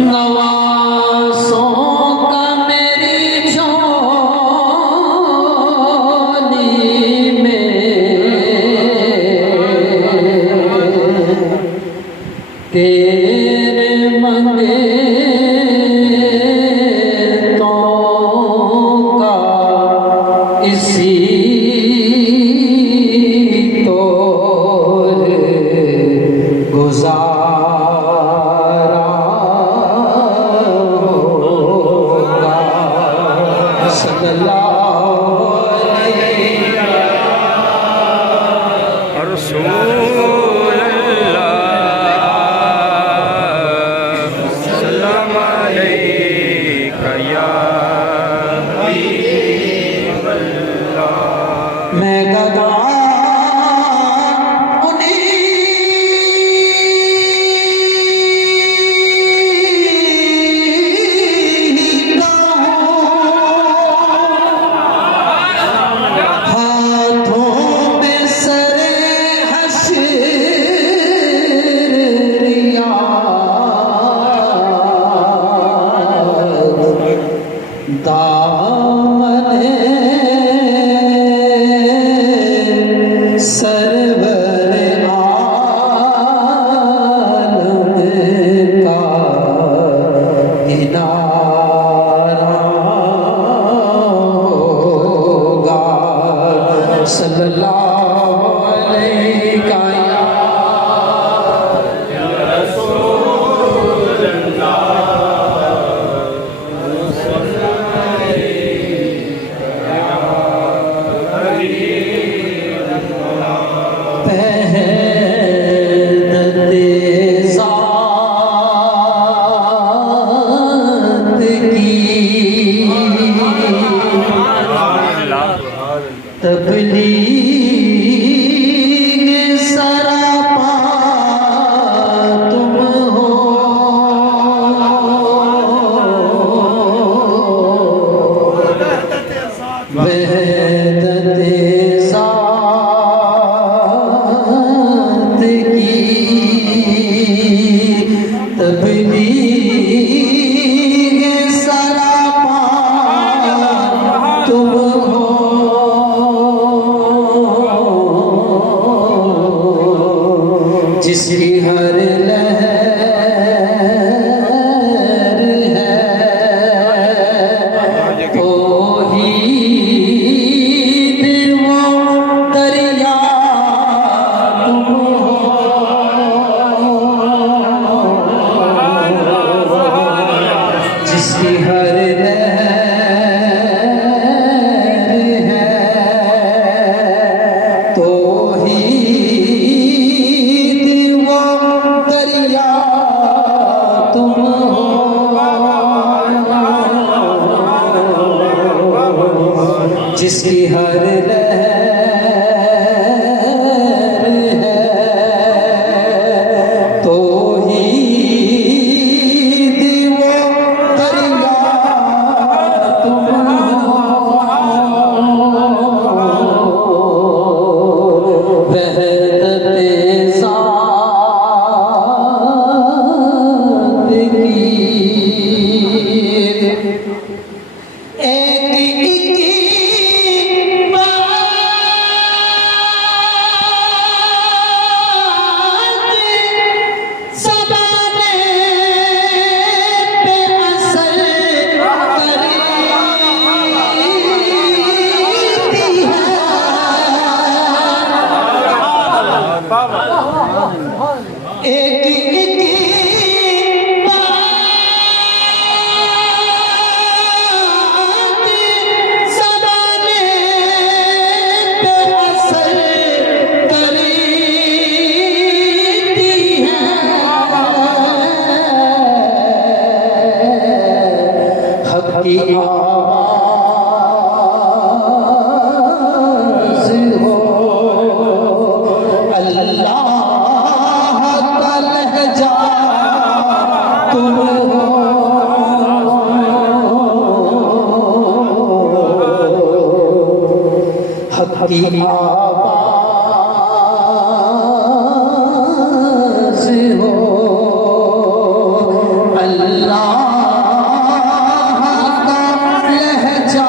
नवासों का मेरी झोली में तेरे मंगेतों का इसी तौर गुजारा होगा। सल्लल्लाहु अलैहि मैं गदा सरवर आलम का किनारा होगा। सल्लल्लाहु अलैहि या रसूलल्लाह। तबलीग सरापा तुम हो, वहदत ज़ात की तबलीग सरापा तुम हो। जिसकी हर लहर है तौहीद वो दरिया तुम हो। जिसकी हर लहर है तौहीद दरिया तुम हो। जिसकी हर लहर है तौहीद वो दरिया तुम हो। वहदत ज़ात की की आवाज़ हो, अल्लाह का लहजा तुम हो। हक की आवाज़ हो, अल्लाह का लहजा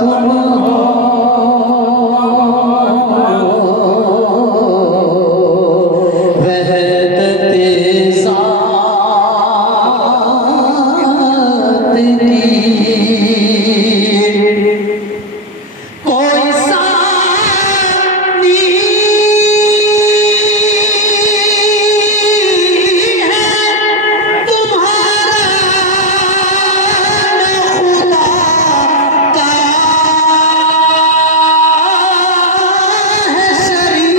तुम हो, वहदत-ए ज़ात की कोई सानी है तुम्हारा खुदा का है शरीक।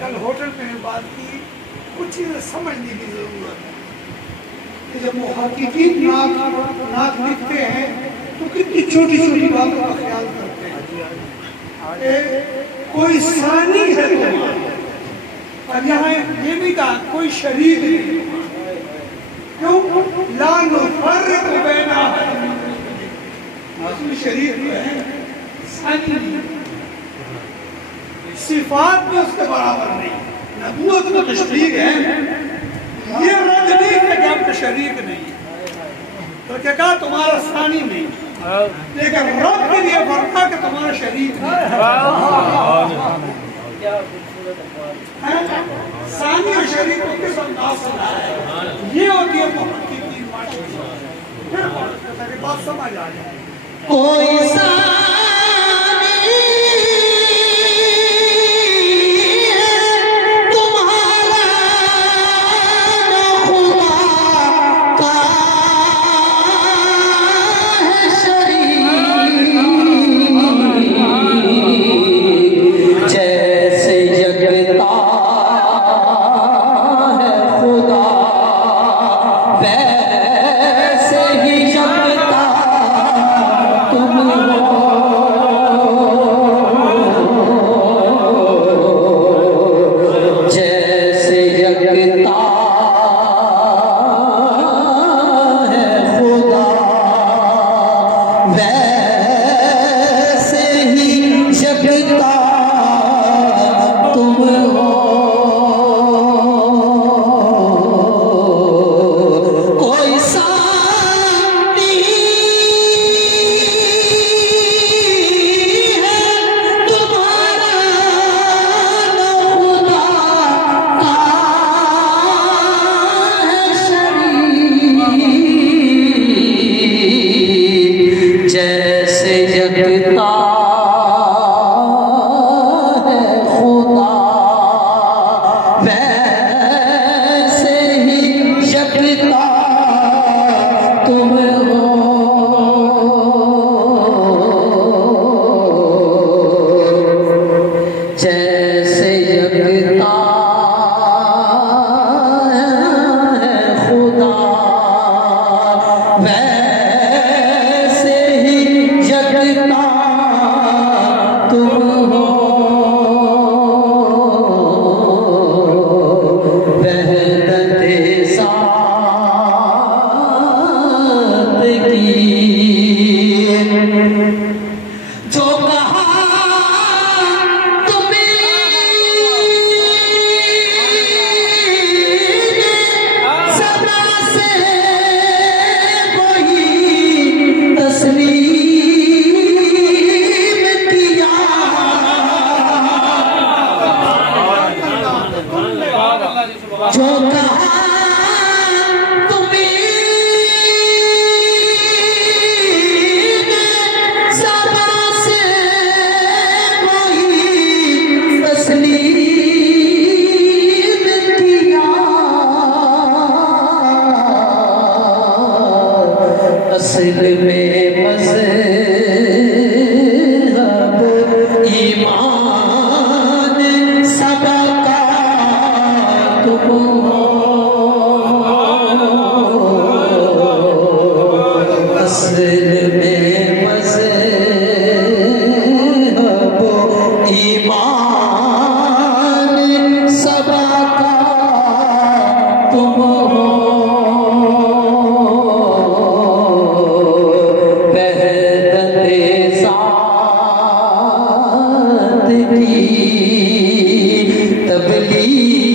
कल होटल में बात की, कुछ चीजें समझने की जरूरत है कि जब मुहक्किकीन नाक लिखते हैं तो कितनी छोटी छोटी बातों का ख्याल करते हैं। कोई सानी है तुम्हारा, और यहाँ ये भी कहा कोई शरीक नहीं। क्यों? ला नुफ़र्रिक़ु बैन अहदिन मिन रुसुलिही, असली शरीक है सानी नहीं, सिफात में उसके बराबर नहीं। नबूवत में तो शरीक है, ये रद्द नहीं कि आपका शरीक नहीं है, तो क्या कहा तुम्हारा सानी नहीं, लेकिन रब के लिए फरमा कि तुम्हारा शरीक नहीं है। सानी और शरीक को किस अंदाज से लाया है, ये होती है मुहक्किकीन माशाअल्लाह। फिर मेरी बात समझ आ जाए। कोई असल में मज़हब ईमान सबका तुम हो। की